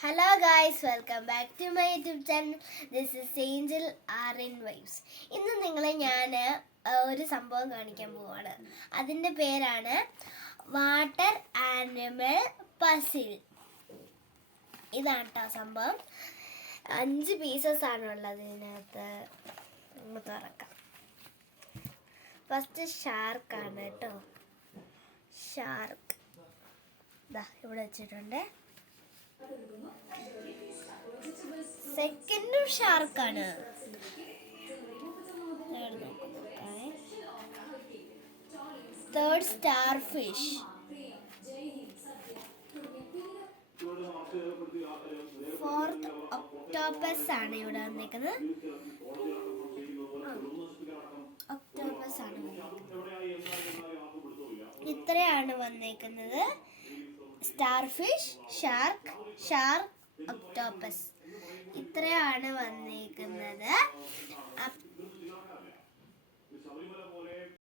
Hello guys, welcome back to my YouTube channel. This is Angel RN Vibes. ഇന്ന് നിങ്ങളെ ഞാൻ ഒരു സംഭവം കാണിക്കാൻ പോവാണ്. അതിൻ്റെ പേരാണ് വാട്ടർ ആനിമൽ പസിൽ. ഇതാണ് കേട്ടോ സംഭവം. 5 പീസസ് ആണുള്ളത് ഇതിനകത്ത്. നമുക്ക് തുറക്കാം. ഫസ്റ്റ് ഷാർക്കാണ് കേട്ടോ. ഷാർക്ക് ഇവിടെ വെച്ചിട്ടുണ്ട്. സെക്കൻഡും ഷാർക്കാണ്. Third star fish. Fourth octopus ആണ് ഇവിടെ വന്നിരിക്കുന്നത്. ഒക്ടോപ്പസ് ആണ് ഇത്രയാണ് വന്നിരിക്കുന്നത്. സ്റ്റാർ ഫിഷ്, ഷാർക്ക്, ഒക്ടോപ്പസ് ഇത്രയാണ് വന്നിരിക്കുന്നത്.